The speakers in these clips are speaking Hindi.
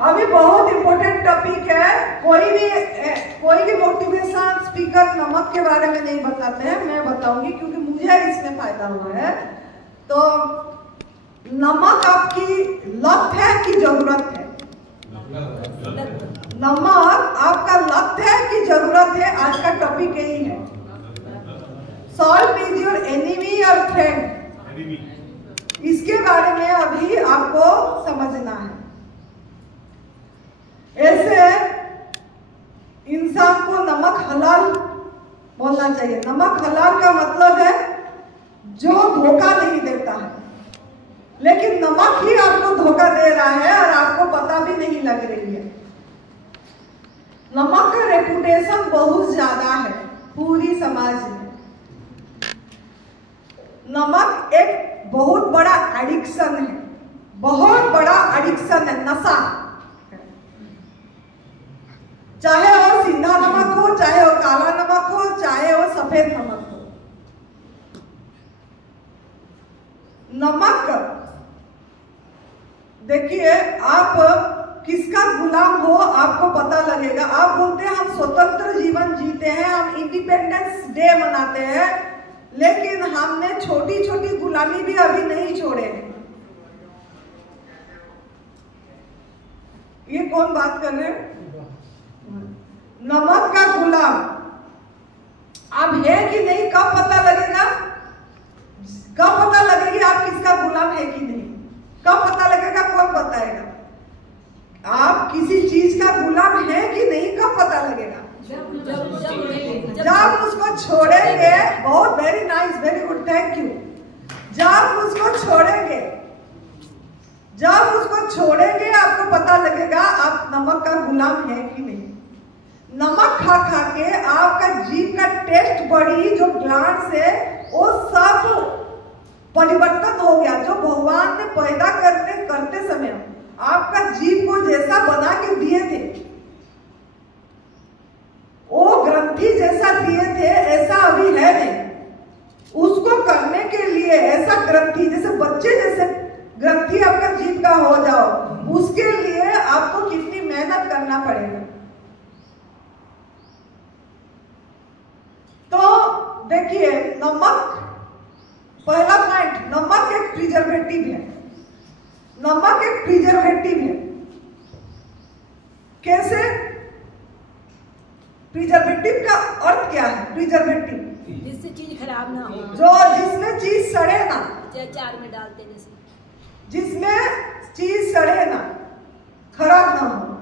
अभी बहुत इम्पोर्टेंट टॉपिक है। कोई भी मोटिवेशन स्पीकर नमक के बारे में नहीं बताते हैं, मैं बताऊंगी क्योंकि मुझे इसमें फायदा हुआ है। तो नमक आपकी लत है कि जरूरत है? नमक आपका लत है कि जरूरत है? आज का टॉपिक यही है। सॉल्ट इज योर एनिमी और फ्रेंड, इसके बारे में अभी आपको समझना है। ऐसे इंसान को नमक हलाल बोलना चाहिए। नमक हलाल का मतलब है जो धोखा नहीं देता है, लेकिन नमक ही आपको धोखा दे रहा है और आपको पता भी नहीं लग रही है। नमक का रेपुटेशन बहुत ज्यादा है पूरी समाज में। नमक एक बहुत बड़ा एडिक्शन है, बहुत बड़ा एडिक्शन है, नशा। चाहे वो सीधा नमक हो, चाहे वो काला नमक हो, चाहे वो सफेद नमक हो। नमक देखिए, आप किसका गुलाम हो आपको पता लगेगा। आप बोलते हैं हम स्वतंत्र जीवन जीते हैं, हम इंडिपेंडेंस डे मनाते हैं, लेकिन हमने छोटी छोटी गुलामी भी अभी नहीं छोड़े हैं। ये कौन बात कर रहे हैं? नमक का गुलाम आप है कि नहीं, कब पता लगेगा? कब पता लगेगी आप किसका गुलाम है कि नहीं? कब पता लगेगा? कौन बताएगा? आप किसी चीज का गुलाम है कि नहीं, कब पता लगेगा? जब उसको छोड़ेंगे। बहुत very nice, very good, thank you. जब उसको छोड़ेंगे, जब उसको छोड़ेंगे आपको पता लगेगा आप नमक का गुलाम है कि नहीं। नमक खा खा के आपका जीभ का टेस्ट बड़ी जो ग्लैंड से वो सब परिवर्तन हो गया। जो भगवान ने पैदा करते समय आपका जीभ को जैसा बना के दिए थे, वो ग्रंथि जैसा दिए थे, ऐसा अभी है नहीं। उसको करने के लिए ऐसा ग्रंथि जैसे बच्चे जैसे ग्रंथि आपका जीभ का हो जाओ, उसके लिए आपको कितनी मेहनत करना पड़ेगा। तो देखिए, नमक, पहला पॉइंट, नमक एक प्रिजर्वेटिव है। नमक एक प्रिजर्वेटिव है। कैसे? प्रिजर्वेटिव का अर्थ क्या है? प्रिजर्वेटिव जिससे चीज खराब ना हो, जो जिसमें चीज सड़े ना, चार में डालते जैसे, जिसमें चीज सड़े ना, खराब ना हो।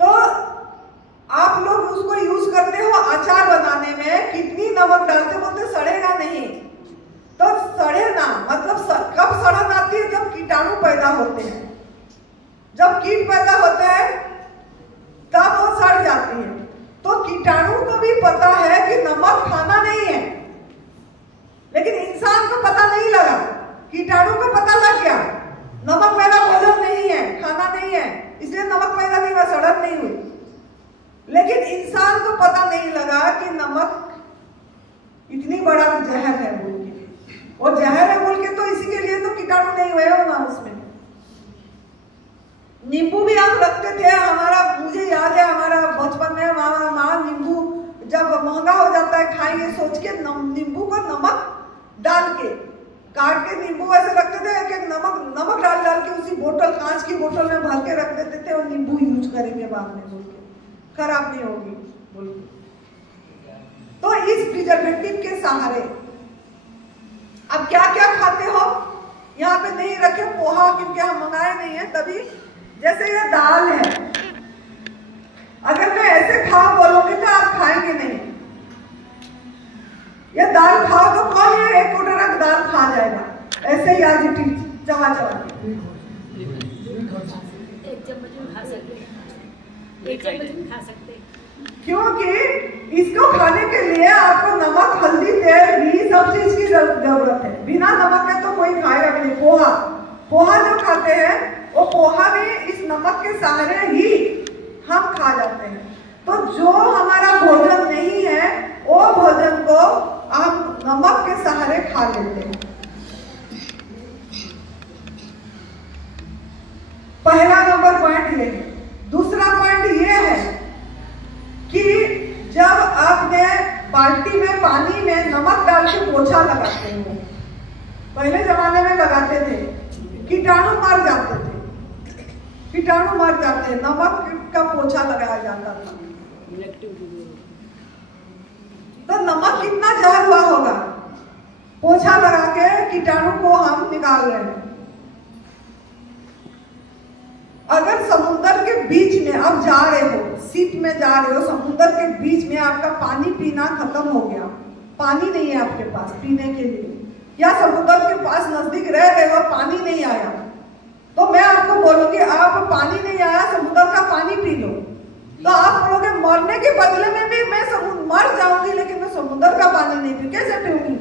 तो आप लोग उसको यूज करते हो अचार बनाने में, कितनी नमक डालते बोलते सड़ेगा नहीं। तो सड़े ना मतलब कब सड़न आती है? जब कीटाणु पैदा होते हैं। जब कीट पैदा होते हैं तब वो सड़ जाती है। तो कीटाणु को भी पता है कि नमक खाना नहीं है, लेकिन इंसान को पता नहीं लगा। कीटाणु को पता लग गया नमक मेरा भोजन नहीं है, खाना नहीं है, इसलिए नमक पैदा नहीं हुआ, सड़न नहीं हुई। लेकिन इंसान को पता नहीं लगा कि नमक इतनी बड़ा जहर है बोल के। और जहर है बोल के तो इसी के लिए तो कीटाणु नहीं हुए हो ना उसमें। नींबू भी हम रखते थे, हमारा, मुझे याद है हमारा बचपन में हमारा माँ नींबू जब महंगा हो जाता है खाएंगे सोच के नींबू को नमक डाल के काट के नींबू ऐसे रखते थे, एक एक नमक डाल के उसी बोतल, कांच की बोतल में भर के रख देते थे और नींबू यूज करेंगे बाद में बोल के, खराब नहीं होगी बोल के। तो इस प्रिजर्वेटिव के सहारे अब क्या क्या खाते हो, यहाँ पे नहीं रखे पोहा, क्योंकि हम मंगाए नहीं है तभी। जैसे ये दाल है, अगर मैं ऐसे खाओ बोलोगे तो आप खाएंगे नहीं। ये दाल खाओ तो कौन ये एक कोटरा दाल खा जाएगा, ऐसे ही आज चबा के। एक चम्मच में खा सकते, एक चम्मच में खा सकते, क्योंकि इसको खाने के लिए आपको नमक, हल्दी, तेल, घी, सब चीज की जरूरत है। बिना नमक के तो कोई खाएगा नहीं। पोहा जो खाते हैं वो पोहा भी इस नमक के सहारे ही हम खा जाते हैं। तो जो हमारा भोजन नहीं है वो भोजन को हम नमक के सहारे खा लेते हैं। पहला ये है। दूसरा पॉइंट ये है कि जब आपने बाल्टी में पानी में नमक डाल के पोछा लगाते हो, पहले जमाने में लगाते थे, कीटाणु मर जाते थे, कीटाणु मर जाते, नमक का पोछा लगाया जाता था। तो नमक कितना जहर हुआ होगा, पोछा लगा के कीटाणु को हम निकाल रहे हैं। अगर समुद्र के बीच में आप जा रहे हो, शिप में जा रहे हो, समुद्र के बीच में आपका पानी पीना खत्म हो गया, पानी नहीं है आपके पास पीने के लिए, या समुद्र के पास नजदीक रह रहे हो, पानी नहीं आया, तो मैं आपको बोलूंगी आप पानी नहीं आया, समुद्र का पानी पी लो। तो आप बोलोगे मरने के बदले में भी मैं मर जाऊंगी लेकिन मैं समुद्र का पानी नहीं पी, कैसे पीऊंगी?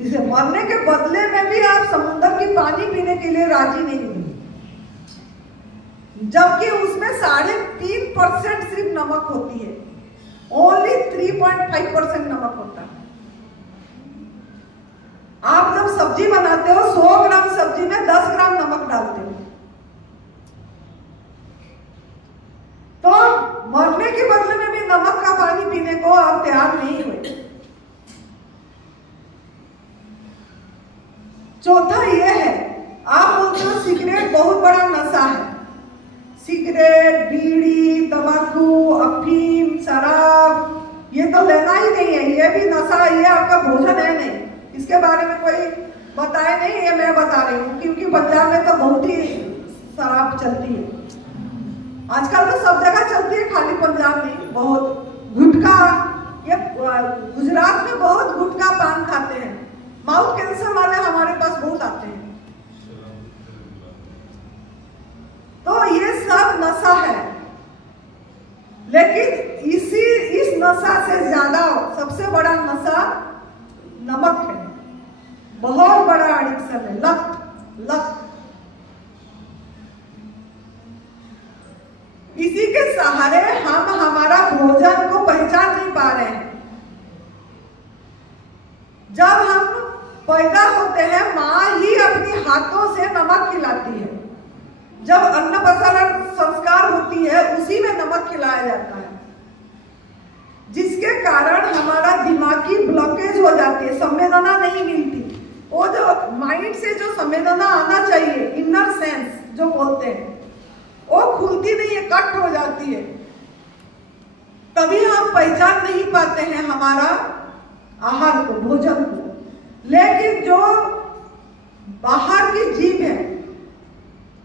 इसे मरने के बदले में भी आप समुद्र की पानी पीने के लिए राजी नहीं हुई, जबकि उसमें 3.5% सिर्फ नमक होती है, ओनली 3.5% नमक होता है। आप जब सब्जी बनाते हो 100 ग्राम सब्जी में 10 ग्राम नमक डालते हो, तो मरने के बदले में भी नमक का पानी पीने को आप तैयार नहीं हुए। चौथा ये है, आप बोलते हो सिगरेट बहुत बड़ा नशा है, सिगरेट, बीड़ी, तंबाकू, अफीम, शराब, ये तो लेना ही नहीं है, ये भी नशा, ये आपका भोजन है नहीं, इसके बारे में कोई बताए नहीं, ये मैं बता रही हूँ, क्योंकि पंजाब में तो बहुत ही शराब चलती है, आजकल तो सब जगह चलती है, खाली पंजाब नहीं। बहुत गुटखा, ये गुजरात में बहुत गुटखा पान खाते हैं, माउथ कैंसर वाले हमारे पास बहुत आते हैं। तो ये सब नशा है, लेकिन इस नशा से ज्यादा सबसे बड़ा नशा नमक है, बहुत बड़ा एडिक्शन है, लत। इसी के सहारे हम हमारा भोजन को पहचान नहीं पा रहे हैं। जब हम पैदा होते हैं माँ ही अपनी हाथों से नमक खिलाती है, जब अन्नप्राशन संस्कार होती है उसी में नमक खिलाया जाता है, जिसके कारण हमारा दिमागी ब्लॉकेज हो जाती है, संवेदना नहीं मिलती, वो जो माइंड से जो संवेदना आना चाहिए, इनर सेंस जो बोलते हैं, वो खुलती नहीं है, कट हो जाती है, तभी हम पहचान नहीं पाते हैं हमारा आहार को, भोजन को। लेकिन जो बाहर की जीव है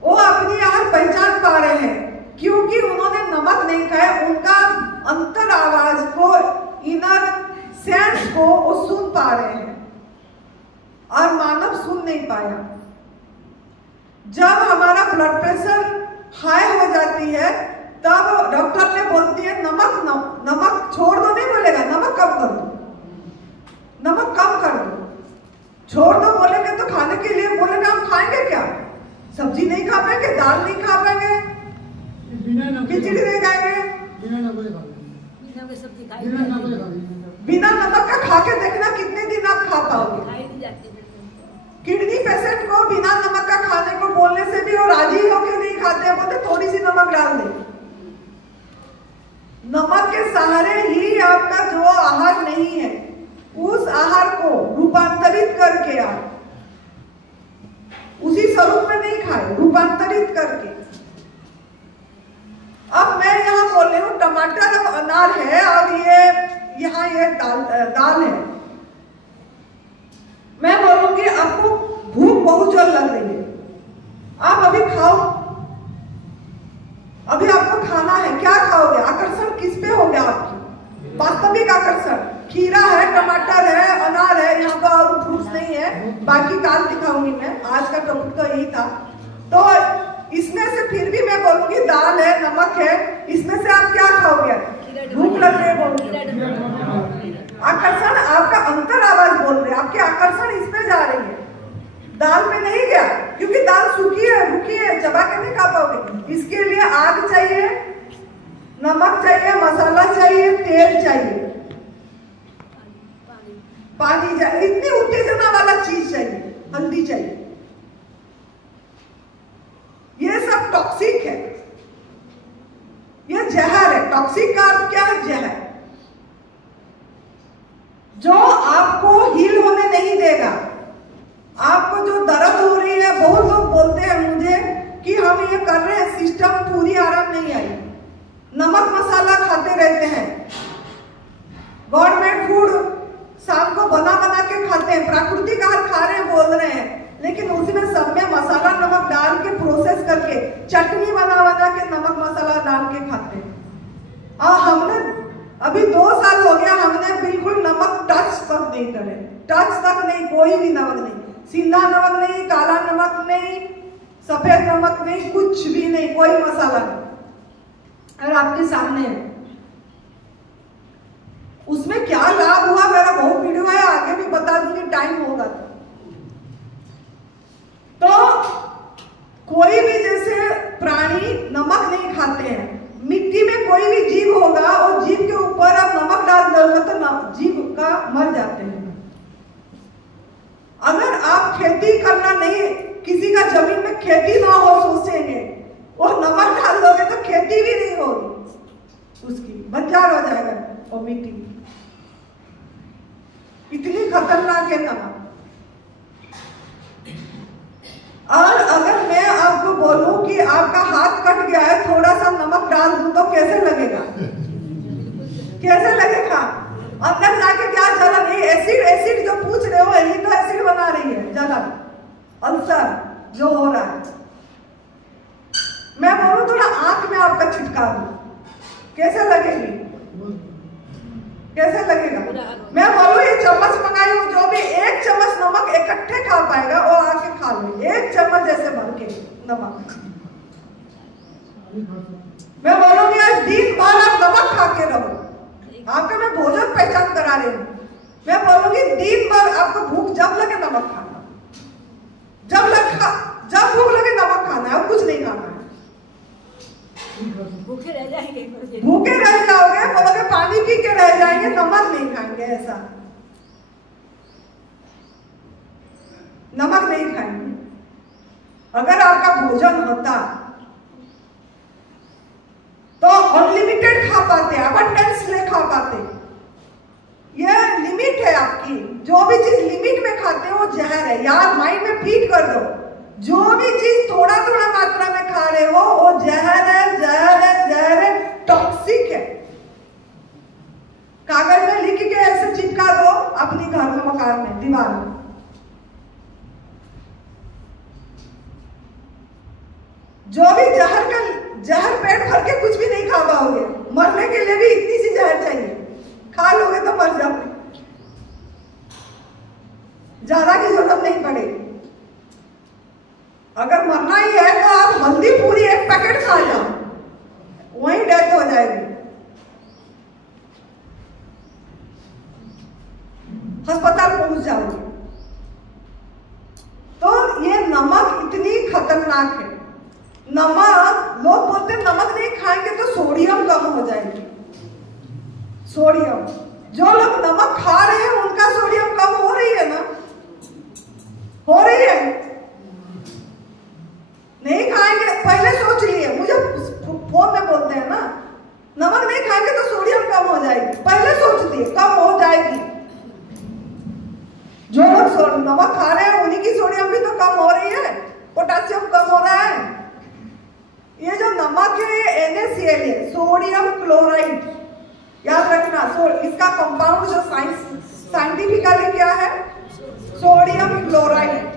वो अपनी आहार पहचान पा रहे हैं, क्योंकि उन्होंने नमक नहीं खाया, उनका अंतर आवाज को, इनर सेंस को वो सुन पा रहे हैं, और मानव सुन नहीं पाया। जब हमारा ब्लड प्रेशर हाई हो जाती है तब डॉक्टर ने बोलती है नमक छोड़ दो, नहीं बोलेगा नमक कम कर दो, नमक कम कर दो, छोड़ दो बोलेंगे तो खाने के लिए बोलेंगे हम खाएंगे क्या, सब्जी नहीं खा पाएंगे, दाल नहीं खा पाएंगे, खिचड़ी नहीं खाएंगे, बिना नमक का खा के देखना कितने दिन आप खा पाओगे। किडनी पेशेंट को बिना नमक का खाने को बोलने से भी वो राजी होकर नहीं खाते, बोलते थोड़ी सी नमक डाल दे। नमक के सहारे ही आपका जो आहार नहीं है उस आहार को रूपांतरित करके आप उसी स्वरूप में नहीं खाए, रूपांतरित करके। अब मैं यहाँ बोल रही हूँ टमाटर और अनार है, और ये यहाँ ये दाल है, मैं बोलूंगी आपको भूख बहुत जोर लग रही है, आप अभी खाओ, अभी आपको खाना है, क्या खाओगे? आकर्षण किस पे हो गया आपकी? वास्तविक आकर्षण खीरा है, टमाटर है, अनार है, यहाँ पर और फ्रूट्स नहीं है, बाकी काल दिखाऊंगी मैं, आज का टॉपिक तो यही था। तो इसमें से फिर भी मैं बोलूंगी दाल है, नमक है, इसमें से आप क्या खाओगे? भूख लग रही है, बोलूंगी आकर्षण, आपका अंतर आवाज बोल रहे, आपके आकर्षण इसमें जा रही है, दाल में नहीं गया, क्योंकि दाल सूखी है, रुकी है, चबा के नहीं खा पाओगे। इसके लिए आग चाहिए, नमक चाहिए, मसाला चाहिए, तेल चाहिए, पानी चाहिए, इतनी उत्तेजना वाला चीज चाहिए, हल्दी चाहिए, ये सब टॉक्सिक है। टॉक्सिक का अर्थ क्या है? जहर, जो आपको हील होने नहीं देगा। आपको जो दर्द हो रही है, बहुत लोग बोलते हैं मुझे कि हम ये कर रहे हैं, सिस्टम पूरी आराम नहीं आई, नमक मसाला खाते रहते हैं, गवर्नमेंट फूड शाम को बना बना के खाते हैं, प्राकृतिक आहार खा रहे हैं बोल रहे हैं, लेकिन उसमें सब में मसाला नमक डाल के प्रोसेस करके चटनी बना बना के नमक मसाला डाल के खाते हैं। और हमने अभी 2 साल हो गया, हमने बिल्कुल नमक टच तक नहीं करे, टच तक नहीं, कोई भी नमक नहीं, सीधा नमक नहीं, काला नमक नहीं, सफेद नमक नहीं, कुछ भी नहीं, कोई मसाला नहीं। और आपके सामने है उसमें क्या लाभ हुआ, मेरा बहुत वीडियो है, आगे भी बता दूंगी, टाइम होगा तो। कोई भी जैसे प्राणी नमक नहीं खाते हैं, मिट्टी में कोई भी जीव होगा और जीव के ऊपर आप नमक डाल दोगे तो जीव का मर जाते हैं। अगर आप खेती करना नहीं, किसी का जमीन में खेती ना हो सोचेंगे और नमक डाल दोगे तो खेती भी नहीं होगी, उसकी बंजर हो जाएगा वो मिट्टी। इतनी खतरनाक है नमक। और अगर मैं आपको बोलूं कि आपका हाथ कट गया है, थोड़ा सा नमक डाल दूं तो कैसे लगेगा? कैसे लगेगा? अंदर जाके क्या जलन, ये एसिड, एसिड जो पूछ रहे हो, यही तो एसिड बना रही है, जलन, अल्सर जो हो रहा है। मैं बोलूं थोड़ा आंख में आपका छिटका दूं, कैसे लगेगी? कैसे लगेगा? मैं बोलूं ये चम्मच मंगाई हूं, जो भी 1 चम्मच नमक इकट्ठे खा पाएगा वो आके खा लो, 1 चम्मच जैसे भर के नमक। मैं बोलूंगी आज दिन भर आप नमक खा के रहो, आपका मैं भोजन पहचान करा रही हूँ। मैं बोलूंगी दिन भर आपको भूख जब लगे नमक खाना, जब भूख लगे नमक खाना है, कुछ नहीं खाना है। भूखे रह जाएंगे, भूखे रह जाओगे, बोलोगे पानी पी के रह जाएंगे, नमक नहीं खाएंगे, ऐसा नमक नहीं खाएंगे। अगर आपका भोजन होता तो अनलिमिटेड खा पाते, अबंडेंस ले खा पाते। ये लिमिट है आपकी, जो भी चीज लिमिट में खाते हो वो जहर है। यार माइंड में फीड कर दो, जो भी चीज थोड़ा थोड़ा मात्रा में खा रहे हो वो जहर है, जहर है, जहर है, टॉक्सिक है। कागज में लिख के ऐसे चिपका दो अपनी घर में, मकान में, दीवार में। जो भी जहर पेट भर के कुछ भी नहीं खा पाओगे, मरने के लिए भी इतनी सी जहर चाहिए, खा लोगे तो मर जाओगे, ज्यादा की जरूरत नहीं पड़ेगी। अगर मरना ही है तो आप हल्दी पूरी 1 पैकेट खा जाओ, वहीं डेथ हो जाएगी, अस्पताल पहुंच जाओगे। तो ये नमक इतनी खतरनाक है। नमक, लोग बोलते हैं नमक नहीं खाएंगे तो सोडियम कम हो जाएगी। सोडियम, जो लोग नमक खा रहे हैं उनका सोडियम कम हो रही है ना, हो रही है। नहीं खाएंगे, पहले सोच लिए, मुझे फोन में बोलते हैं ना नमक नहीं खाएंगे तो सोडियम कम हो जाएगी, पहले सोच दिए कम हो जाएगी। जो लोग नमक खा रहे हैं उन्हीं की सोडियम भी तो कम हो रही है, पोटेशियम कम हो रहा है। ये जो नमक है ये NaCl है, सोडियम क्लोराइड, याद रखना। इसका कंपाउंड जो साइंटिफिकली क्या है, sodium chloride.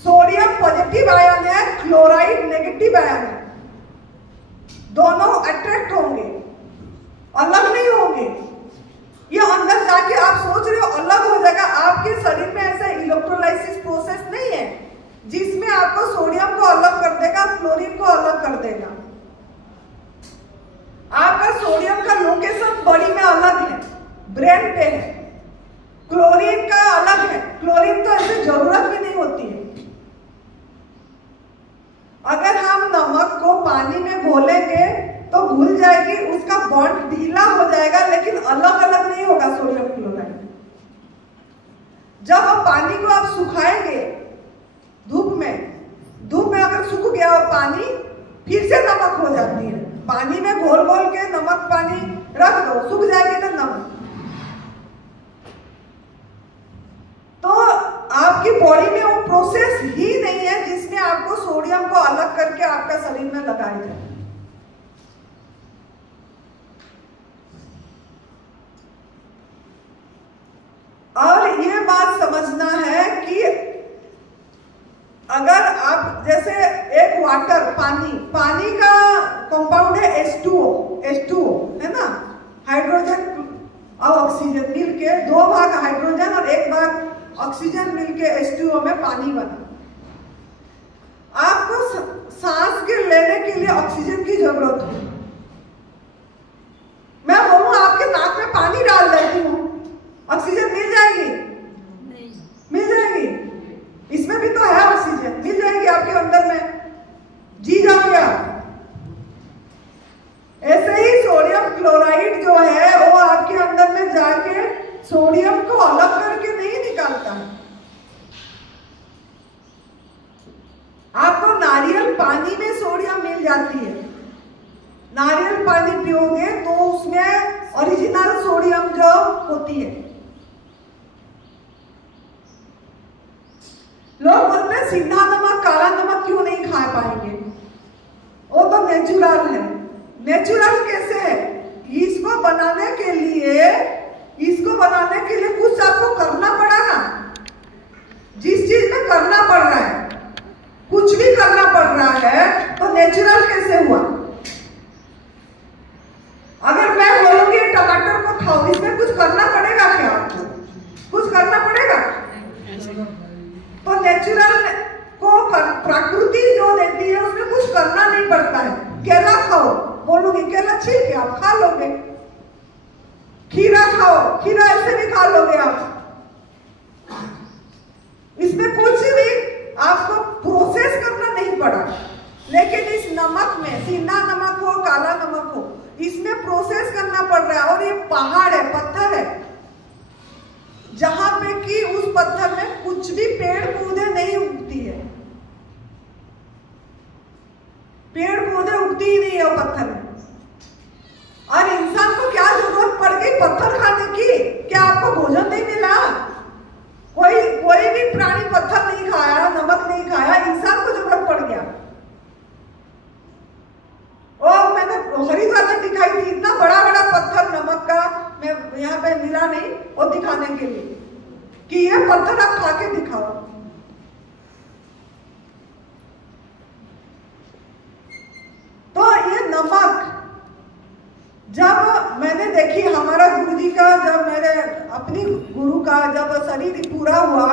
Sodium positive ion है, क्लोराइड नेगेटिव आयन है, दोनों अट्रैक्ट होंगे, अलग नहीं होंगे। ये अंदर जाके आप सोच रहे हो अलग हो जाएगा, आपके शरीर में ऐसा इलेक्ट्रोलाइसिस प्रोसेस नहीं है जिसमें आपको सोडियम को अलग कर देगा, क्लोरीन को अलग कर देगा। आपका सोडियम का लोकेशन बॉडी में अलग है, ब्रेन पे है, क्लोरीन का अलग है। क्लोरीन तो ऐसे जरूरत भी नहीं होती है। अगर हम नमक को पानी में घोलेंगे तो घुल जाएगी, उसका बॉन्ड ढीला हो जाएगा, लेकिन अलग अलग नहीं होगा सोडियम क्लोराइड। जब पानी को आप सुखाएंगे धूप में अगर सूख गया वो पानी, फिर से नमक हो जाती है। पानी में घोल घोल के नमक पानी रख दो, सूख जाएगी ना नमक। तो आपकी बॉडी में वो प्रोसेस ही नहीं है जिसमें आपको सोडियम को अलग करके आपका शरीर में लगाया जाए। और ये बात समझना है कि अगर आप जैसे एक वाटर पानी का कंपाउंड है H2O है ना, हाइड्रोजन और ऑक्सीजन मिलके, 2 भाग हाइड्रोजन और 1 भाग ऑक्सीजन मिलके H2O में पानी बना। आपको सांस के लेने के लिए ऑक्सीजन की जरूरत है। मैं बोलूं आपके नाक में पानी डाल देती हूँ, ऑक्सीजन मिल जाएगी? नहीं मिल जाएगी। इसमें भी तो है ऑक्सीजन, मिल जाएगी आपके अंदर में, जी जाओगे आप। ऐसे ही सोडियम क्लोराइड जो है वो आपके अंदर में जाके सोडियम को अलग करके नहीं निकालता है। आपको नारियल पानी में सोडियम मिल जाती है। नारियल पानी पियोगे तो उसमें ओरिजिनल सोडियम जो होती है। लोग बोलते हैं सीधा नमक काला नमक क्यों नहीं खा पाएंगे, वो तो नेचुरल है। नेचुरल कैसे है? इसको बनाने के लिए कुछ आपको करना पड़ेगा। जिस चीज में करना पड़ रहा है, कुछ भी करना पड़ रहा है, तो नेचुरल कैसे हुआ? अगर मैं बोलूंगी टमाटर को खाओ, इसमें कुछ करना पड़ेगा क्या आपको? कुछ करना पड़ेगा? तो नेचुरल को प्रकृति जो देती है उसमें कुछ करना नहीं पड़ता है। केला खाओ, बोलूंगी केला छील के आप खा लोगे। खीरा खाओ, खीरा ऐसे भी खा लोगे आप। इसमें कुछ भी आपको प्रोसेस करना नहीं पड़ा। लेकिन इस नमक में, सीधा नमक हो काला नमक हो, इसमें प्रोसेस करना पड़ रहा है। और ये पहाड़ है, पत्थर है, जहां पे कि उस पत्थर में कुछ भी पेड़ पौधे नहीं उगती है। पेड़ पौधे उगती ही नहीं है वो पत्थर में। और इंसान को क्या जरूरत पड़ गई पत्थर खाने की? क्या आपको भोजन नहीं मिला? कोई भी प्राणी पत्थर नहीं खाया, नमक नहीं खाया, इंसान को जरूरत पड़ गया। और मैंने हरिद्वार में दिखाई थी, इतना बड़ा बड़ा पत्थर नमक का, मैं यहाँ पे मिला नहीं, और दिखाने के लिए कि ये पत्थर आप खा के दिखाओ। तो ये नमक जब मैंने देखी, हमारा गुरुजी का, जब मेरे अपनी गुरु का जब शरीर पूरा हुआ,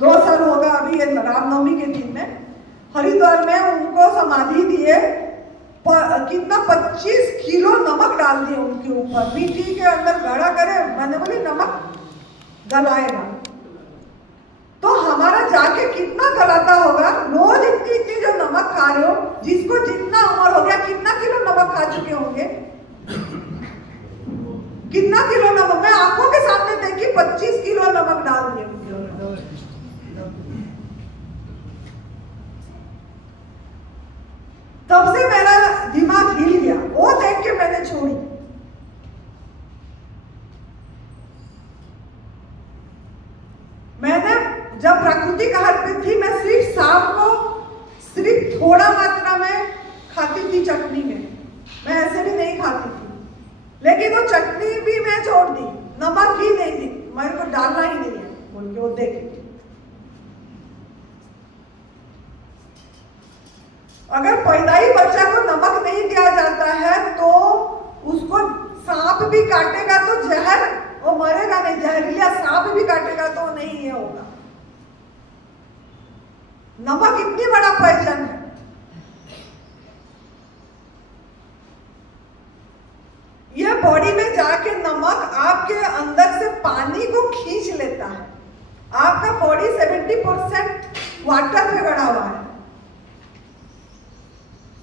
2 साल होगा अभी रामनवमी के दिन में, हरिद्वार में उनको समाधि दिए। कितना 25 किलो नमक डाल दिए उनके ऊपर, मिट्टी के अंदर गड़ा करे। मैंने बोली नमक गलाएगा तो हमारा जाके कितना गलाता होगा। रोज इतनी जो नमक खा रहे हो, जिसको जितना उम्र हो गया, कितना किलो नमक खा चुके होंगे? कितना किलो नमक? मैं आंखों के सामने देखी 25 किलो नमक डाल दिए। तब से मेरा दिमाग हिल गया, वो देख के मैंने छोड़ी। मैंने जब प्रकृति का घर पे थी, मैं सिर्फ शाम को सिर्फ थोड़ा मात्रा में खाती थी चटनी में, मैं ऐसे भी नहीं खाती थी। लेकिन वो चटनी भी मैं छोड़ दी, नमक ही नहीं थी, मेरे को डालना ही नहीं है बोल के वो देख। अगर पैदाई बच्चा को नमक नहीं दिया जाता है तो उसको सांप भी काटेगा तो जहर, वो मरेगा नहीं। जहरीला सांप भी काटेगा तो नहीं ये होगा। नमक इतनी बड़ा पहचान है। ये बॉडी में जाके नमक आपके अंदर से पानी को खींच लेता है। आपका बॉडी 70% वाटर पे गड़ा हुआ है।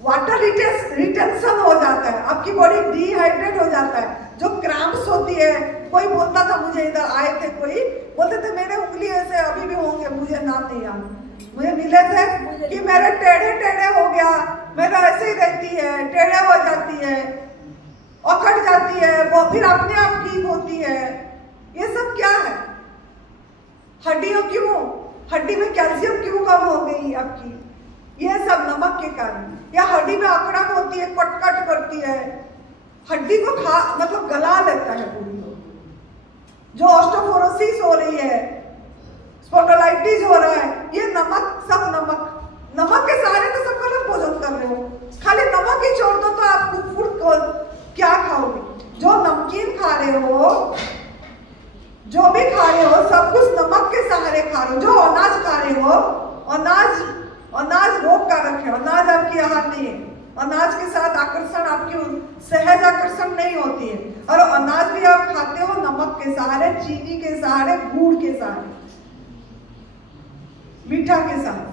वाटर रिटेंशन हो जाता है, आपकी बॉडी डिहाइड्रेट हो जाता है। जो क्रैम्प्स होती है, कोई बोलता था, मुझे इधर आए थे, कोई बोलते थे मेरे उंगली ऐसे अभी भी होंगे, मुझे नाम नहीं याद, मुझे मिले थे, कि मेरे टेढ़े टेढ़े हो गया, मेरा ऐसे ही रहती है, टेढ़े हो जाती है, अकड़ जाती है, वो फिर अपने आप ठीक होती है। ये सब क्या है? हड्डियों क्यों, हड्डी में कैल्शियम क्यों कम हो गई आपकी? ये सब नमक के कारण। या हड्डी में अकड़न होती है, कट करती है, हड्डी को मतलब गला लेता है पूरी। जो ऑस्टियोपोरोसिस हो रही है, स्पॉन्डिलाइटिस हो रहा है, ये नमक, सब नमक के सहारे तो सब गलत भोजन कर रहे हो। खाली नमक ही छोड़ दो तो आप फूड को क्या खाओगे? जो नमकीन खा रहे हो, जो भी खा रहे हो, सब कुछ नमक के सहारे खा रहे हो। जो अनाज खा रहे हो, अनाज रोग कारक है, अनाज आपकी आहार नहीं है। अनाज के साथ आकर्षण, आपकी सहज आकर्षण नहीं होती है। और अनाज भी आप खाते हो नमक के सहारे, चीनी के सहारे, गुड़ के सहारे, मीठा के सहारे।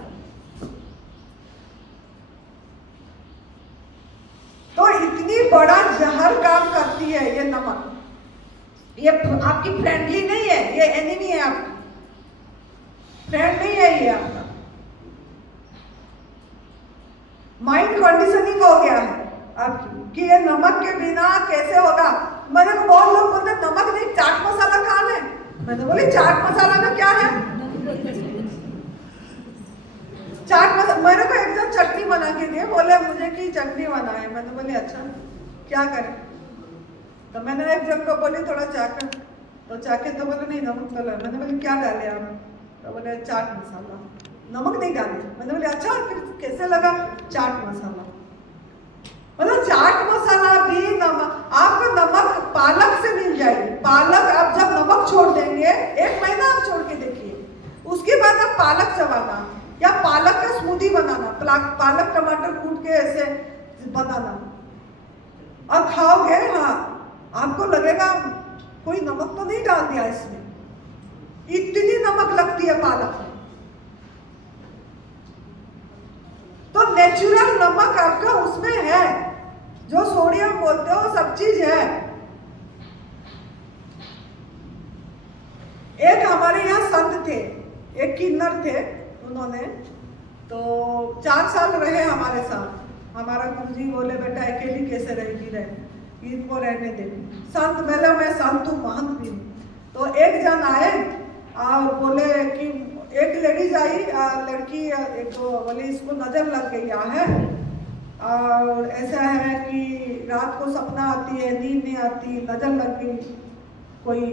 तो इतनी बड़ा जहर काम करती है ये नमक। ये आपकी फ्रेंडली नहीं है, ये एनिमी है आपकी, फ्रेंड नहीं है ये आपका। माइंड कंडीशनिंग हो गया है आपकी कि ये नमक के बिना कैसे होगा। मैंने को बहुत लोग बोलते नमक नहीं, चाट मसाला खाना है। मैंने बोली चाट मसाला में क्या है? चाट मसाला। मेरे को एक जन चटनी बना के दिए, बोले मुझे कि चटनी बनाए। मैंने बोली अच्छा क्या करें? तो मैंने एक जन को बोली थोड़ा चाके, तो चाके तो बोले नहीं नमक तो लगा। मैंने बोली क्या डाले आप? तो बोले चाट मसाला। नमक नहीं डाले। मैंने बोले अच्छा फिर कैसे लगा? चाट मसाला। मतलब चाट मसाला भी नमक, आपको नमक पालक से मिल जाएगी। पालक आप जब नमक छोड़ देंगे, 1 महीना आप छोड़ के देखिए, उसके बाद आप पालक चबाना या पालक का स्मूदी बनाना, पालक टमाटर कूट के ऐसे बनाना और खाओगे। हाँ, आपको लगेगा कोई नमक तो नहीं डाल दिया इसमें, इतनी नमक लगती है पालक में। तो नेचुरल नमक आपका उसमें है, जो सोडियम बोलते हो सब चीज है। एक हमारे यहाँ संत थे, एक किन्नर थे, उन्होंने तो 4 साल रहे हमारे साथ। हमारा गुरुजी बोले बेटा अकेली कैसे रहेगी, रहे इनको रहने दे। संत मेले में संत हूँ, महंत भी। तो एक जन आए और बोले कि एक लेडीज आई, लड़की एक बोले इसको नजर लग गई है और ऐसा है कि रात को सपना आती है, नींद नहीं आती, नजर लग गई कोई।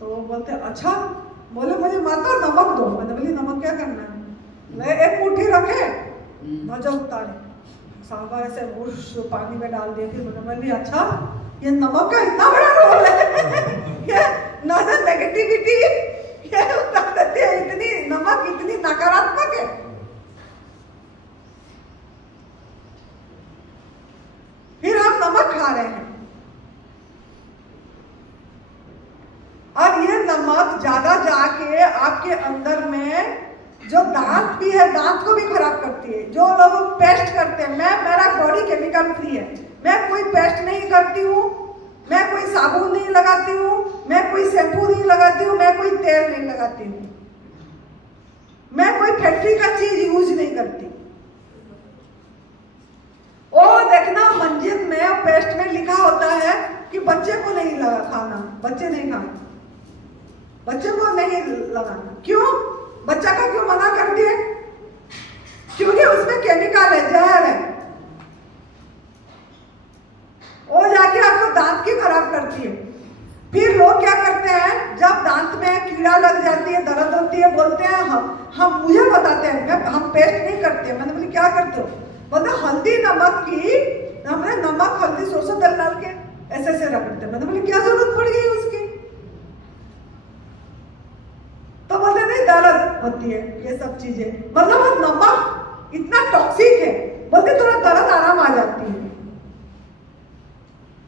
तो बोलते अच्छा, बोले मुझे माता नमक दो। मैंने बोली नमक क्या करना है? मैं एक मुट्ठी रखे, नजर उतारे, साहबा ऐसे उस पानी में डाल दिए थे। मैंने बोली अच्छा ये नमक का इतना बड़ा रोल है, ये नजर नेगेटिविटी ये उतार देती है, इतनी नमक इतनी नकारात्मक है। फिर हम नमक खा रहे हैं और ये नमक ज्यादा जाके आपके अंदर में जो दांत भी है, दांत को भी खराब करती है। जो लोग पेस्ट करते हैं, मेरा बॉडी केमिकल फ्री है, मैं कोई पेस्ट नहीं करती हूँ, मैं कोई साबुन नहीं लगाती हूँ, मैं कोई शैम्पू नहीं लगाती हूँ, मैं कोई तेल नहीं लगाती हूँ, मैं कोई फैक्ट्री का चीज यूज नहीं करती। ओ देखना मंजिल में पेस्ट में लिखा होता है कि बच्चे को नहीं खाना, बच्चे नहीं खाना, बच्चे को नहीं लगाना। क्यों? बच्चा का क्यों मना कर दिए? क्योंकि उसमें केमिकल है, जहर है, वो जाके आपको दांत की खराब करती है। फिर लोग क्या करते हैं, जब दांत में कीड़ा लग जाती है, दर्द होती है, बोलते हैं हम मुझे बताते हैं हम पेस्ट नहीं करते। मैंने बोली क्या करते हो? बोलते हल्दी नमक की, हमने नमक हल्दी सरसों तेल डाल के ऐसे ऐसे रगड़ते। मैंने बोली क्या जरूरत पड़ गई उसकी? तो बोलते नहीं दर्द होती है, ये सब चीजें, मतलब वो नमक इतना टॉक्सिक है, बोलते थोड़ा दर्द आराम आ जाती है।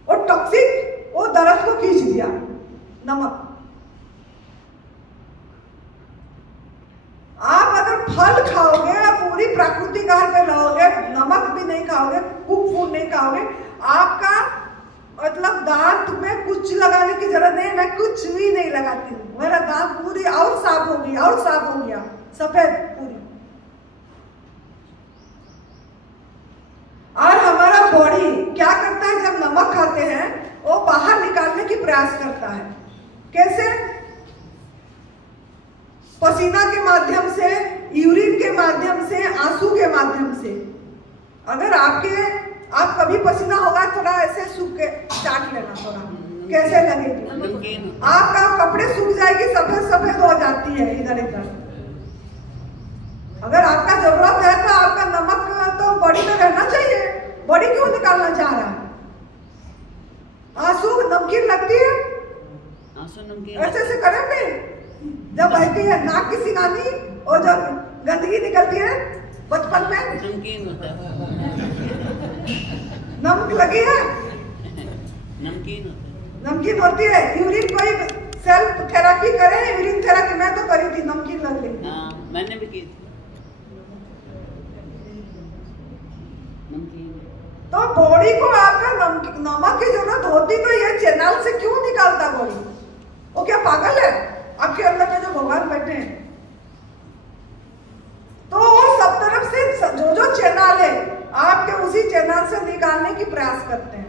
और टॉक्सिक वो दर्द को खींच दिया नमक। आप अगर फल खाओगे, पूरी प्राकृतिक आहार पे रहोगे, नमक भी नहीं खाओगे, कुक फूड नहीं खाओगे, आपका मतलब दांत में कुछ लगाने की जरूरत नहीं। मैं कुछ भी नहीं लगाती हूँ, मेरा दांत पूरी और साफ हो गई, और साफ हो गया, सफेद पूरी। बॉडी क्या करता है जब नमक खाते हैं, वो बाहर निकालने की प्रयास करता है। कैसे? पसीना के माध्यम से, यूरिन के माध्यम से, आंसू के माध्यम से। अगर आप कभी पसीना होगा, थोड़ा ऐसे सूख के चाट लेना, थोड़ा कैसे लगेगी? आपका कपड़े सूख जाएगी, सफेद सफेद हो जाती है इधर इधर। अगर आपका जरूरत है तो आपका नमक तो बॉडी में रहना चाहिए, बॉडी क्यों निकालना चाह रहा है? आंसू नमकीन लगती है, आंसू नमकीन ऐसे से करें भी जब बहती है नाक की सिंगानी और जब गंदगी निकलती है बचपन में नमकीन होता है, नमक लगी है, नमकीन होता है, नमकीन होती है। यूरिन कोई सेल्फ थेरेपी करे, यूरिन थेरेपी मैं तो करी थी, नमकीन लग गई। हाँ मैंने भी की थी नमकीन। तो बॉडी को आपका नमक की जरूरत होती तो ये चैनल से क्यों निकालता बॉडी? वो क्या पागल है? आपके अंदर में जो भगवान बैठे हैं, तो सब तरफ से जो चैनल है आपके, उसी चैनल से निकालने की प्रयास करते हैं।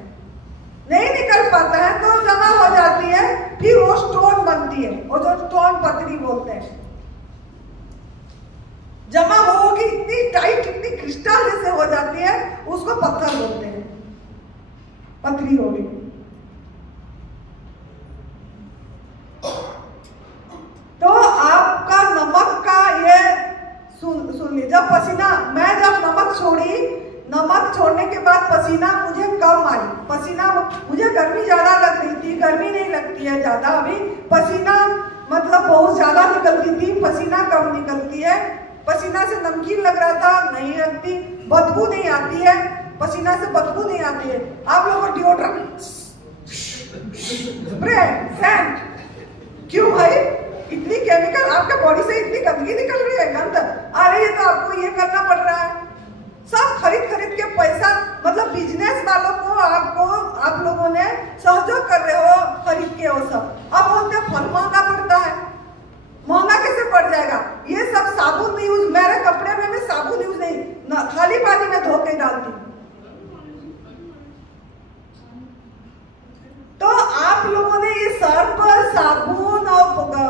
नहीं निकल पाता है तो जमा हो जाती है, फिर वो स्टोन बनती है, वो जो स्टोन पथरी बोलते हैं। जमा होगी इतनी टाइट, इतनी क्रिस्टल जैसे हो जाती है, उसको पत्थर बोलते हैं, पथरी होगी। तो आपका नमक का ये सुनिए, जब पसीना, मैं जब नमक छोड़ी, नमक छोड़ने के बाद पसीना मुझे कम आई। पसीना, मुझे गर्मी ज्यादा लग रही थी, गर्मी नहीं लगती है ज्यादा अभी, पसीना मतलब बहुत ज्यादा निकलती थी, पसीना कम निकलती है। पसीना से नमकीन लग रहा था, नहीं लगती, बदबू नहीं आती है, पसीना से बदबू नहीं आती है। आप लोगों को डिओड्रेंट, स्प्रे, सेंट, क्यों भाई? इतनी केमिकल आपके बॉडी से, इतनी गंदगी निकल रही है, गंद आ रही है, तो आपको ये करना पड़ रहा है। सब खरीद खरीद के पैसा, मतलब बिजनेस वालों को आप लोगों ने सहयोग कर रहे हो खरीद के, वो सब अब बोलते हैं फल महंगा पड़ता है। महंगा कैसे पड़ जाएगा? ये सब साबुन यूज, मेरे कपड़े में मैं साबुन यूज नहीं, खाली पानी में धो के डालती। तो आप लोगों ने ये सर्फ, साबुन और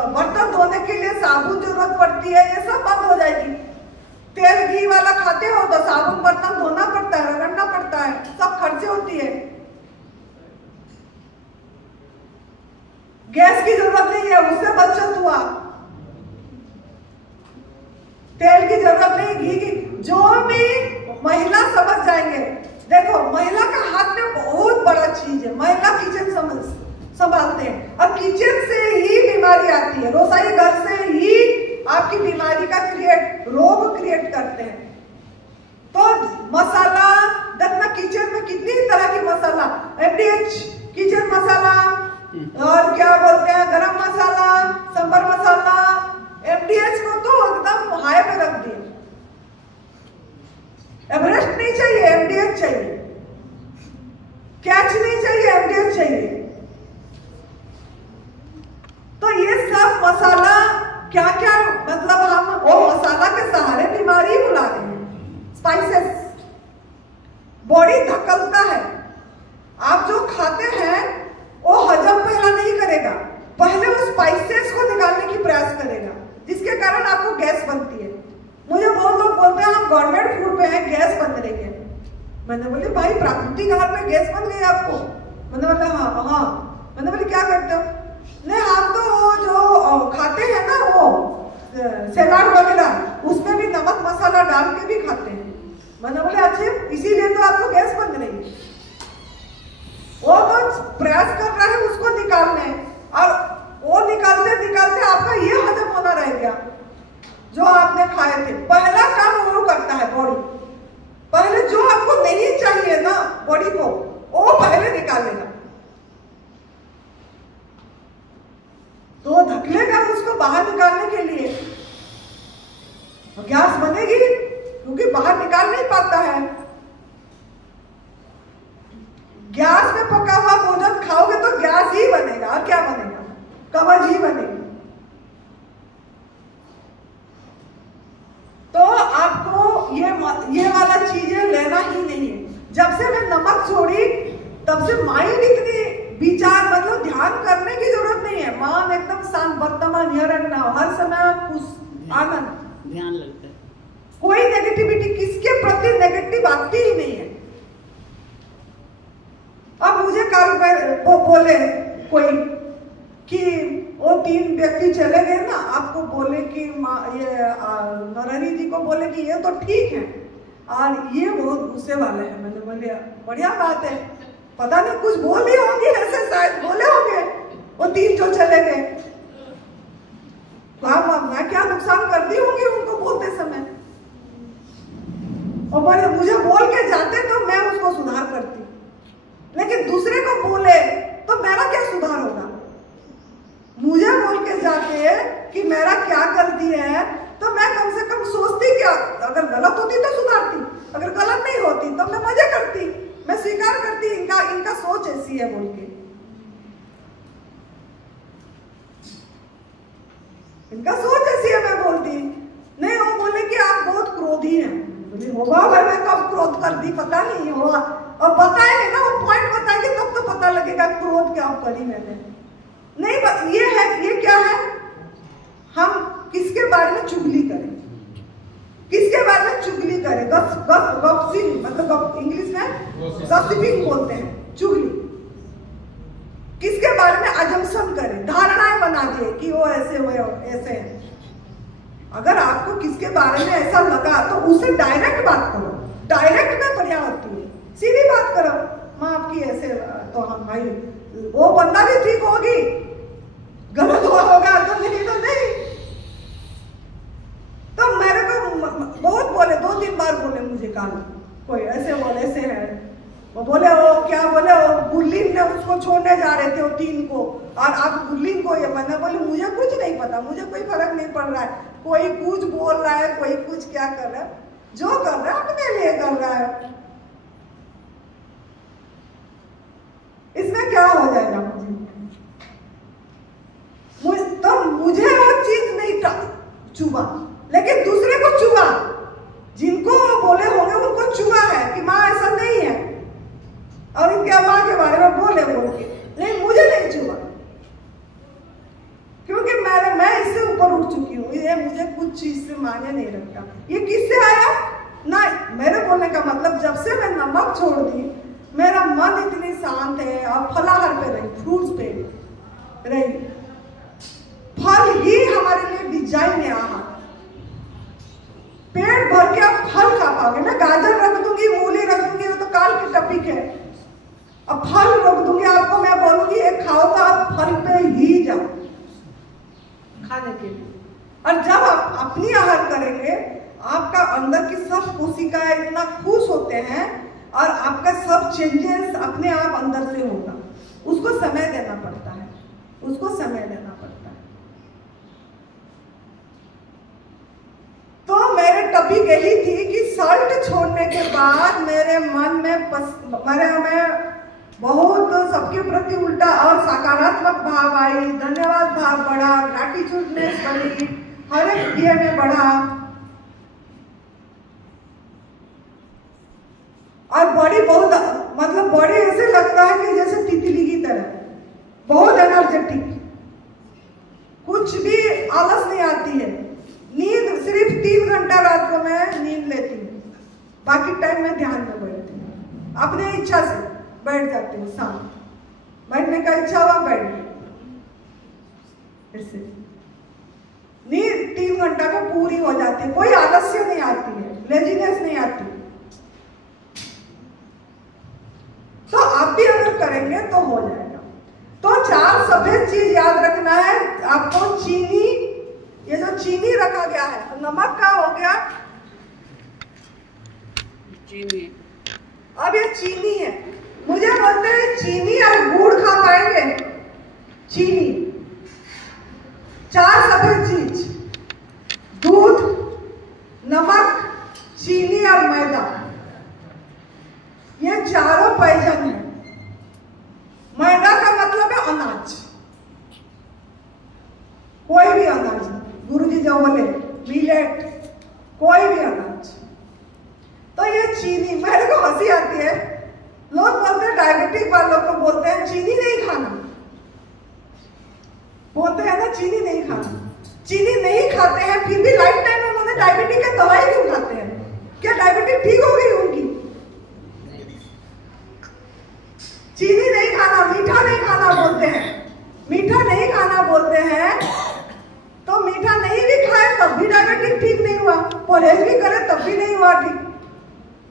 बर्तन धोने के लिए साबुन जरूरत पड़ती है, ये सब बंद हो जाएगी। तेल घी वाला खाते हो तो साबुन बर्तन धोना पड़ता है, रगड़ना पड़ता है, सब खर्चे होती है। गैस की जरूरत नहीं है, उससे बचत हुआ। तेल की जरूरत नहीं, घी की। जो भी महिला समझ जाएंगे, देखो महिला का हाथ में बहुत बड़ा चीज है, महिला किचन संभालते हैं, और किचन से ही बीमारी आती है, रसोई घर से ही आपकी बीमारी का रोग क्रिएट करते हैं। तो मसाला देखना, किचन में कितनी तरह की मसाला, एमडीएच किचन मसाला, और क्या बोलते हैं गरम मसाला, सांबर मसाला, एमडीएच को तो एकदम हाई पे रख दिए। एवरेस्ट नहीं चाहिए, एमडीएच चाहिए। कैच नहीं चाहिए, एमडीएच चाहिए। तो ये सब मसाला क्या क्या, मतलब हम वो मसाला के सहारे बीमारी बुला रहे हैं। स्पाइसेस बॉडी धकलता है, आप जो खाते हैं वो हजम पहला नहीं करेगा, पहले वो स्पाइसेस को निकालने की प्रयास करेगा, जिसके कारण आपको गैस बनती है। मुझे बहुत लोग बोलते हैं हम गवर्नमेंट फूड पे हैं, गैस बन रही है। मैंने बोली भाई प्राकृतिक आहार में गैस बन गई आपको? मैंने बोला हाँ। मैंने बोली क्या करते हो? नहीं हम तो जो खाते हैं ना वो सलाद वगैरह, उसमें भी नमक मसाला डाल के भी खाते हैं। मैंने बोले अच्छे, इसीलिए तो आपको गैस बन रही है। वो तो प्रयास कर रहा है उसको निकालने, और वो निकालते निकालते आपका ये हजम होना रह गया जो आपने खाए थे। पहला काम वो करता है बॉडी, पहले जो आपको नहीं चाहिए ना बॉडी को, वो पहले निकालेगा, तो धकेलेगा उसको बाहर निकालने के लिए, तो गैस बनेगी, क्योंकि बाहर निकाल नहीं पाता है। गैस में पका हुआ भोजन खाओगे तो गैस ही बनेगा, और क्या बनेगा? कवच ही बनेगी। तो आपको ये वाला चीजें लेना ही नहीं है। जब से मैं नमक से माइंड इतनी विचार मतलब ध्यान करने की जरूरत नहीं है। मान एकदम शांत, वर्तमान, हियर एंड नाउ, हर समय खुश, आनंद, ध्यान लगता है। कोई नेगेटिविटी, किसके प्रति नेगेटिव आती ही नहीं है। अब मुझे कल वो बोले कोई कि वो 3 व्यक्ति चले गए ना, आपको बोले कि ये नरहरी जी को बोले कि ये तो ठीक है और ये बहुत गुस्से वाले हैं। मैंने बोले बढ़िया बात है, पता नहीं कुछ बोली होंगी, ऐसे शायद बोले होंगे वो 3 जो चले गए। मैं क्या नुकसान कर दी होंगी उनको बोलते समय, और बोले मुझे बोल के जाते तो मैं उसको सुधार करती, लेकिन दूसरे को बोले तो मेरा क्या सुधार होगा। मुझे बोल के जाते कि मेरा क्या गलती है तो मैं कम से कम सोचती, क्या अगर गलत होती तो सुधारती, अगर गलत नहीं होती तो मैं मजे करती, मैं स्वीकार करती इनका सोच ऐसी है बोल के। इनका सोच ऐसी है, मैं बोलती नहीं। वो बोले कि आप बहुत क्रोधी हैं। होगा भाई, मैं कब क्रोध कर दी पता नहीं होगा, और बताएंगे ना, वो पॉइंट बताएंगे तब तो पता लगेगा क्रोध क्या करी मैंने। नहीं, ये है, ये क्या है, हम किसके बारे में चुगली करें, किसके बारे में चुगली करें, गॉसिपिंग, मतलब इंग्लिश में गॉसिपिंग बोलते हैं, चुगली। किसके बारे में अजम्पशन करें, धारणाएं बना दिए कि वो ऐसे हुए ऐसे हैं। अगर आपको किसके बारे में ऐसा लगा तो उससे डायरेक्ट बात करो, डायरेक्ट में बढ़िया होती है, सीधी बात करो। माँ आपकी ऐसे, तो हम भाई वो बंदा भी ठीक होगी, गलत हुआ होगा तो नहीं तो नहीं। तो मेरे को बहुत बोले, 2-3 बार बोले मुझे काल, कोई ऐसे बोले ऐसे है, वो बोले वो क्या बोले, वो गुरलीन ने उसको छोड़ने जा रहे थे वो 3 को, और आप गुरलीन को ये, मैंने बोले मुझे कुछ नहीं पता, मुझे कोई फर्क नहीं पड़ रहा है, कोई कुछ बोल रहा है, कोई कुछ क्या कर रहा है, जो कर रहा है अपने लिए कर रहा है, इसमें क्या हो जाएगा। तो मुझे वो चीज नहीं चुभा, लेकिन दूसरे को चुभा, जिनको बोले होंगे उनको चुभा है कि माँ ऐसा नहीं है, और इनके माँ के बारे में बोले होंगे, लेकिन मुझे नहीं चुभा, क्योंकि मैं इससे ऊपर उठ चुकी हूँ। ये मुझे कुछ चीज से मायने नहीं रखता, ये किससे आया ना। मेरे बोलने का मतलब, जब से मैं नमक छोड़ दी, मेरा मन इतनी शांत है, और फलाहार पे रही, फ्रूट्स पे रही, फल ही हमारे लिए डिजाइन है। पेट भर के आप फल खा पाओगे। मैं गाजर रख दूंगी, मूली रख दूंगी, वो तो काल की टपिक है। अब फल रख दूंगी आपको, मैं बोलूंगी एक खाओ, तो आप फल पे ही जाओ खाने के लिए। और जब आप अपनी आहार करेंगे, आपका अंदर की सब कोशिकाएं इतना खुश होते हैं, और आपका सब चेंजेस अपने आप अंदर से होगा। उसको समय देना पड़ता है, उसको समय देना पड़ता है। तो मेरे टॉपिक यही थी कि सॉल्ट छोड़ने के बाद मेरे मन में बहुत सबके प्रति उल्टा और सकारात्मक भाव आई, धन्यवाद भाव बढ़ा, ग्रैटिट्यूडनेस बढ़ी, हर एक क्रिया में बढ़ा, और बॉडी बहुत, मतलब बॉडी ऐसे लगता है कि जैसे तितली की तरह, बहुत एनर्जेटिक, कुछ भी आलस नहीं आती है। नींद सिर्फ 3 घंटा रात को मैं नींद लेती हूँ, बाकी टाइम में ध्यान में बैठती हूँ, अपने इच्छा से बैठ जाती हूँ। शाम बैठने का इच्छा हुआ बैठ गई, इससे नींद 3 घंटा में पूरी हो जाती है, कोई आलस्य नहीं आती है, लेजीनेस नहीं आती। तो आप भी अगर करेंगे तो हो जाएगा। तो 4 सफेद चीज याद रखना है आपको। चीनी, ये जो चीनी रखा गया है, तो नमक का हो गया चीनी, अब ये चीनी है। मुझे बोलते हैं चीनी और गुड़ खा पाएंगे? चीनी, 4 सफेद चीज, दूध, नमक, चीनी और मैदा, ये चारों पॉइजन है। मैदा का मतलब है अनाज, कोई भी अनाज, गुरुजी जो बोले मिलेट, कोई भी अनाज। तो ये चीनी, मेरे को हंसी आती है, लोग बोलते हैं डायबिटिक वालों को बोलते हैं चीनी नहीं खाना, बोलते हैं ना चीनी नहीं खाना। चीनी नहीं खाते हैं फिर भी लाइफ टाइम उन्होंने डायबिटिक की दवाई क्यों खाते हैं? क्या डायबिटिक ठीक हो गई उनकी? चीनी नहीं खाना, मीठा नहीं खाना बोलते हैं, मीठा नहीं खाना बोलते हैं। तो मीठा नहीं भी खाए तब भी डायबिटिक ठीक नहीं हुआ, परहेज भी करे तब भी नहीं हुआ ठीक।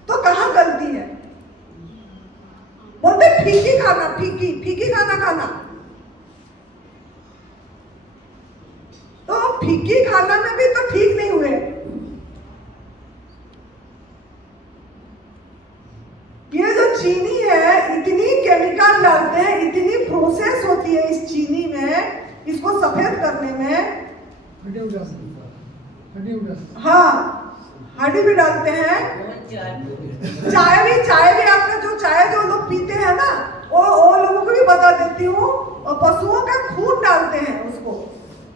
तो कहाँ गलती है? बोलते फीकी खाना, फीकी फीकी खाना खाना। तो फीकी खाना में भी तो ठीक नहीं हुए। ये जो चीनी है इतनी केमिकल डालते हैं, इतनी प्रोसेस होती है इस चीनी में, इसको सफेद करने में। हाँ, हड्डी भी डालते हैं। चाय भी आपका जो चाय जो लोग पीते हैं ना, वो लोगों को भी बता देती हूँ, और पशुओं का खून डालते हैं उसको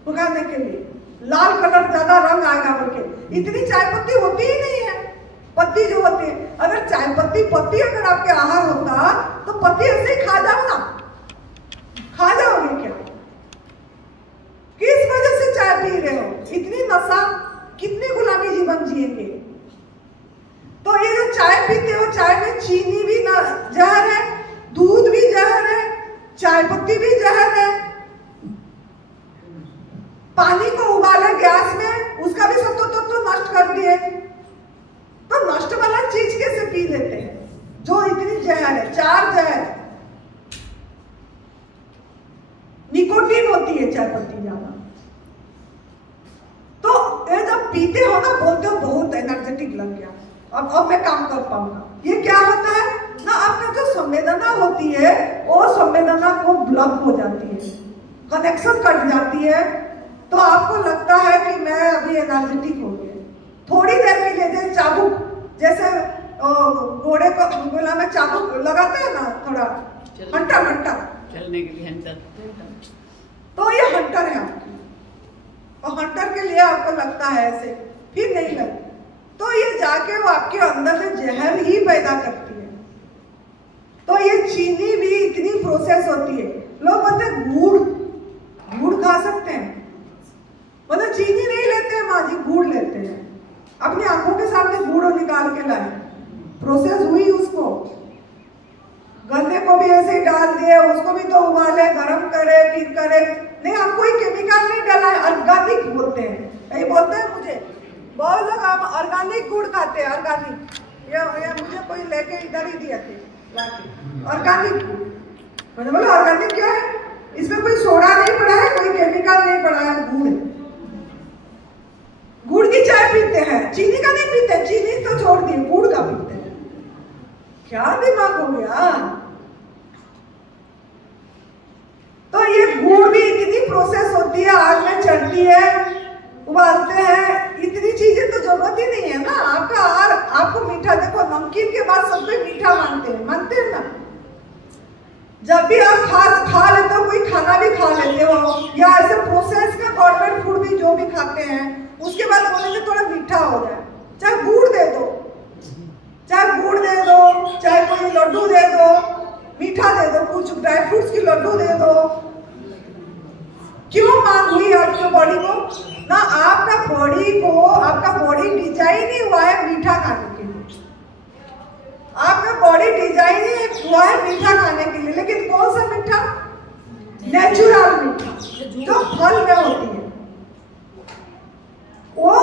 पकाने के लिए, लाल कलर ज्यादा रंग आएगा बोल के। इतनी चाय पत्ती होती ही नहीं है, पत्ती जो होती है। अगर चाय पत्ती अगर आपके आहार होता तो पत्ती ऐसे ही खा जाओ ना, खा जाओगे क्या? किस वजह से चाय पी रहे हो? इतनी नशा, कितनी गुलामी जीवन जिएंगे? तो ये जो चाय पीते हो, चाय में चीनी भी ना जहर है, दूध भी जहर है, चाय पत्ती भी जहर है। पानी को उबाले गैस में, उसका भी सब तो नष्ट कर दिए। तो नष्ट वाला चीज कैसे पी लेते हैं जो इतनी जहर है? 4 जहर, निकोटीन होती है चाय पत्ती ज्यादा। तो ये जब पीते हो ना, बोलते हो बहुत एनर्जेटिक लग गया, अब मैं काम कर पाऊंगा। ये क्या होता है ना, आपका जो संवेदना होती है वो संवेदना को ब्लॉक हो जाती है, कनेक्शन कट जाती है। तो आपको लगता है कि मैं अभी एनर्जेटिक हो गया। थोड़ी देर के लिए जैसे चाबुक, जैसे घोड़े को गोला में चाबुक लगाते हैं ना, थोड़ा हंटर चलने के लिए हंटर। तो ये हंटर है आपकी, और हंटर के लिए आपको लगता है ऐसे, फिर नहीं लगता। तो ये जाके वो आपके अंदर से जहर ही पैदा करती है। तो ये चीनी भी इतनी प्रोसेस होती है। लोग बोलते हैं गुड़ खा सकते हैं, मतलब चीनी नहीं लेते हैं माँ जी, गुड़ लेते हैं। अपनी आंखों के सामने गुड़ निकाल के लाए, प्रोसेस हुई, उसको गन्ने को भी ऐसे ही डाल दिए, उसको भी तो उबाले, गरम करे, फिर करे। नहीं, हम कोई केमिकल नहीं डाला है, ऑर्गेनिक बोलते हैं। यही बोलते हैं मुझे बहुत लोग, हम ऑर्गेनिक गुड़ खाते हैं, ऑर्गेनिक। ये मुझे कोई लेके इधर ही दिया थे ऑर्गेनिक गुड़। मैंने बोला ऑर्गेनिक क्या है? इसमें कोई सोडा नहीं पड़ा है, कोई केमिकल नहीं पड़ा है, गुड़ की चाय पीते हैं, चीनी का नहीं पीते। चीनी तो छोड़ दिए, गुड़ का पीते हैं। क्या दिमाग हो गया? तो ये गुड़ भी इतनी प्रोसेस होती है, आग में चढ़ती है, उबालते हैं, इतनी चीजें तो जरूरत ही नहीं है ना। आपका आहार आपको मीठा, देखो नमकीन के बाद सब कोई मीठा मानते हैं ना। जब भी आप खा लेते हो, कोई खाना भी खा लेते हो, या ऐसे प्रोसेस का गवर्नमेंट फूड भी जो भी खाते हैं, उसके बाद बोलेंगे थोड़ा मीठा हो जाए, चाहे गुड़ दे दो, चाहे कोई लड्डू दे दो, मीठा दे दो, कुछ ड्राई फ्रूट्स की लड्डू दे दो। क्यों मांग हुई आपकी बॉडी को ना? आपका बॉडी डिजाइन ही हुआ है मीठा खाने के लिए। आपका बॉडी डिजाइन ही हुआ है मीठा खाने के लिए, लेकिन कौन सा मीठा? नेचुरल मीठा जो फल में होती है, वो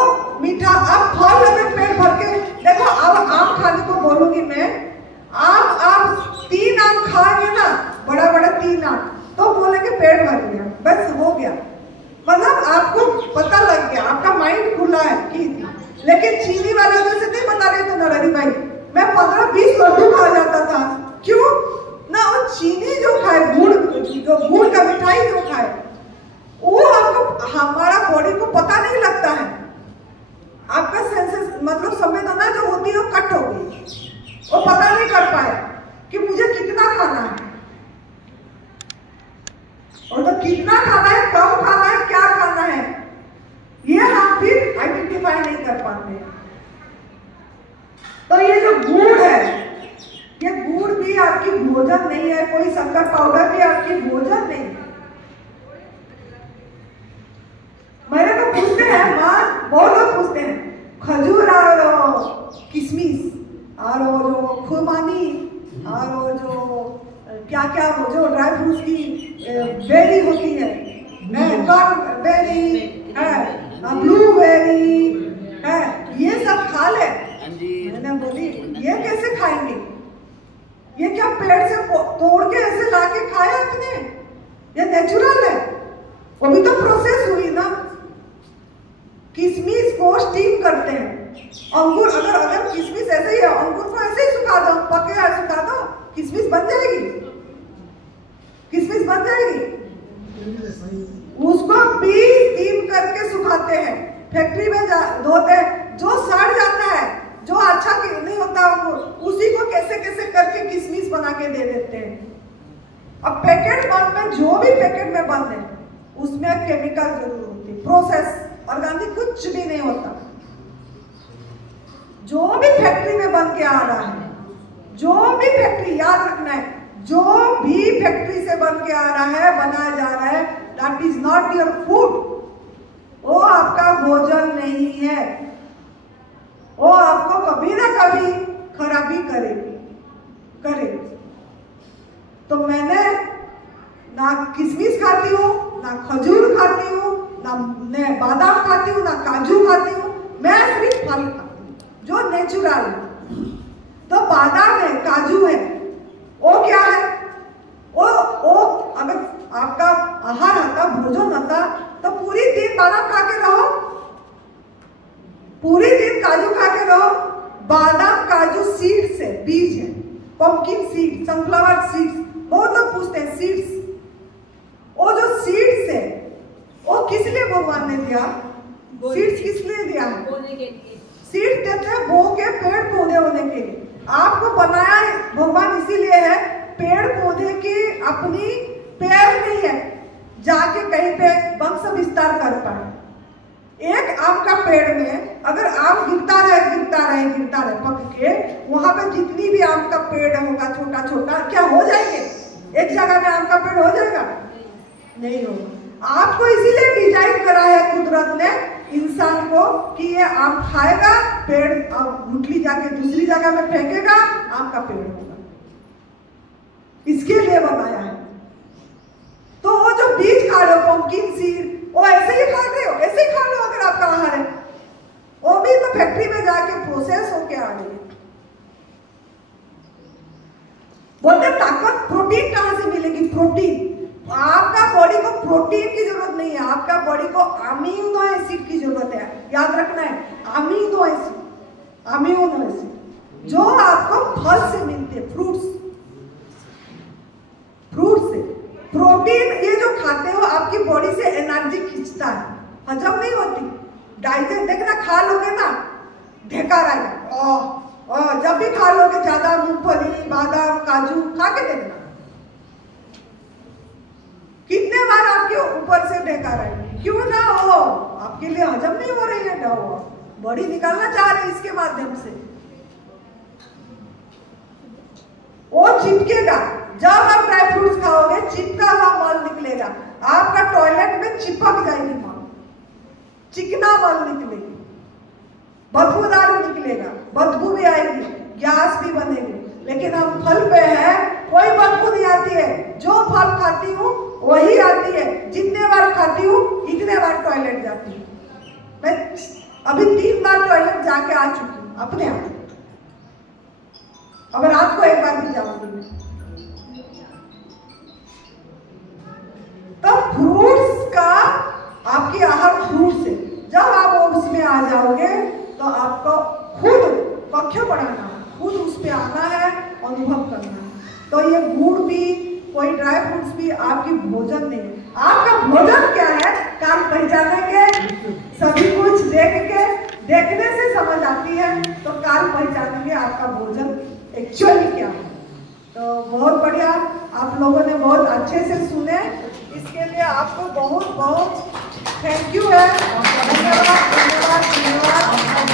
मीठा। आप फल अगर पेट भर के देखो, अब आम खाने को बोलूंगी मैं, आप 3 आम खाएंगे ना, बड़ा 3 आम, तो बोलेंगे पेट भर गया, बस हो गया, मतलब आपको पता लग गया, आपका माइंड खुला है कि। लेकिन चीनी वाले जैसे नहीं बता रहे थे नरहरी भाई, मैं 15-20 लड्डू खा जाता था। क्यों ना? वो चीनी जो खाए, गुड़ का मिठाई जो खाए, वो आपको, हमारा बॉडी को पता नहीं लगता है। आपका सेंसेस, मतलब संवेदना जो होती है वो कट हो गई, वो पता नहीं कर पाया कि मुझे कितना खाना है, और तो कितना खाना है, कम खाना है, क्या खाना है, ये हम फिर आइडेंटिफाई नहीं कर पाते। तो ये जो गुड़ है, ये गुड़ भी आपकी भोजन भोजन नहीं है, कोई शक्कर पाउडर भी आपकी भोजन नहीं है। मेरे को पूछते हैं माँ, बहुत लोग पूछते हैं खजूर और किशमिश और वो जो खुरमानी और वो जो क्या क्या वो जो ड्राई फ्रूट्स की बेरी होती है, बेरी है, ब्लूबेरी है, ये सब खा ले। मैंने बोली ये कैसे खाएंगे, ये क्या पेड़ से तोड़ के ऐसे लाके खाया आपने? ये नेचुरल है, वो भी तो प्रोसेस हुई ना। किशमिश को स्टीम करते हैं, अंगूर अगर किशमिश ऐसे ही है, अंगूर को ऐसे ही सुखा दो, पके या सुखा दो, किशमिश बन जाएगी, किशमिश बन जाएगी। उसको भी स्टीम करके सुखाते हैं, फैक्ट्री में धोते हैं, जो सड़ जाता है, जो अच्छा नहीं होता अंगूर, उसी को कैसे कैसे करके किशमिश बना के दे देते हैं। अब पैकेट बंद में, जो भी पैकेट में बंद है उसमें केमिकल जरूर होती है, प्रोसेस, ऑर्गेनिक कुछ भी नहीं होता। जो भी फैक्ट्री में बन के आ रहा है, जो भी फैक्ट्री, याद रखना है, जो भी फैक्ट्री से बन के आ रहा है, बनाया जा रहा है, that is not your food, वो आपका भोजन नहीं है, वो आपको कभी ना कभी खराबी करेगी। तो मैंने ना किशमिश खाती हूँ, ना खजूर खाती हूँ, ना बादाम खाती हूँ, ना काजू खाती हूँ, मैं सिर्फ फल खाती हूँ जो नेचुरल है। तो बादाम है, काजू है, वो क्या है, वो अगर आपका आहार आता, भोजन आता, तो पूरी दिन बादाम खा के रहो, पूरी दिन काजू खा के रहो। बादाम काजू सीड्स है, बीज है, पंपकिन सीड, सनफ्लावर सीड्स, बहुत लोग पूछते हैं सीड्स, वो जो सीड्स है वो किस लिए भगवान ने दिया? सीड्स किस लिए दिया? सीड्स देते हैं बो के पेड़ पौधे होने के लिए। आपको बनाया भगवान इसीलिए है, पेड़ पौधे की अपनी पेड़ नहीं है, जाके कहीं पे वंश विस्तार कर पाए। एक आम का पेड़ में अगर आम गिरता रहे पक के, वहां पे जितनी भी आम का पेड़ होगा छोटा छोटा, क्या हो जाएंगे? एक जगह में आम का पेड़ हो जाएगा? नहीं होगा। आपको इसीलिए डिजाइन करा है कुदरत ने इंसान को कि ये आम खाएगा, पेड़ गुठली जाके दूसरी जगह में फेंकेगा, आम का पेड़ होगा, इसके लिए बनाया है। तो वो जो बीज खा रहे हो, पंपकिन सीड, वो ऐसे ही खा रहे हो, ऐसे ही खा लो अगर आपका आहार है, वो भी तो फैक्ट्री में जाके प्रोसेस होके आ रही है। बोलते ताकत, प्रोटीन कहां से मिलेगी? प्रोटीन, आपका बॉडी को प्रोटीन की जरूरत नहीं है, आपका बॉडी को अमीनो एसिड की जरूरत है। याद रखना है, अमीनो एसिड जो आपको फल से मिलते हैं, फ्रूट से। प्रोटीन ये जो खाते हो आपकी बॉडी से एनर्जी खींचता है, हजम नहीं होती, डाइजेस्ट, देखना खा लोगे ना ढेकर आएगा, जब भी खा लोगे ज्यादा मूंगफली, बादाम, काजू खा के देखना कितने बार आपके ऊपर से ढेकर आएगी। क्यों ना हो, आपके लिए हजम नहीं हो रही है, बॉडी निकालना चाह रही है इसके माध्यम से, वो चिपकेगा। जब आप ड्राई फ्रूट्स खाओगे चिपका हुआ मल निकलेगा, आपका टॉयलेट में चिपक जाएगी मल, चिकना मल निकलेगी, बदबूदार निकलेगा, बदबू भी आएगी, गैस भी बनेगी। लेकिन हम फल पे है, कोई बदबू नहीं आती है, जो फल खाती हूँ वही आती है, जितने बार खाती हूँ इतने बार टॉयलेट जाती हूँ। मैं अभी 3 बार टॉयलेट जाके आ चुकी हूँ अपने आप, अब रात को 1 बार भी जाऊंगी। तो फ्रूट्स का आपकी आहार फ्रूट से, जब आप उसमें आ जाओगे तो आपको खुद पक्ष बढ़ाना, खुद उस पे आना है, अनुभव करना है। तो ये गुड़ भी, कोई ड्राई फ्रूट्स भी आपकी भोजन नहीं है। आपका भोजन क्या है, काम पहचानेंगे, सभी कुछ देखने से समझ आती है, तो काल पहचानेंगे आपका भोजन एक्चुअली क्या है। तो बहुत बढ़िया, आप लोगों ने बहुत अच्छे से सुने, इसके लिए आपको बहुत बहुत थैंक यू है। धन्यवाद।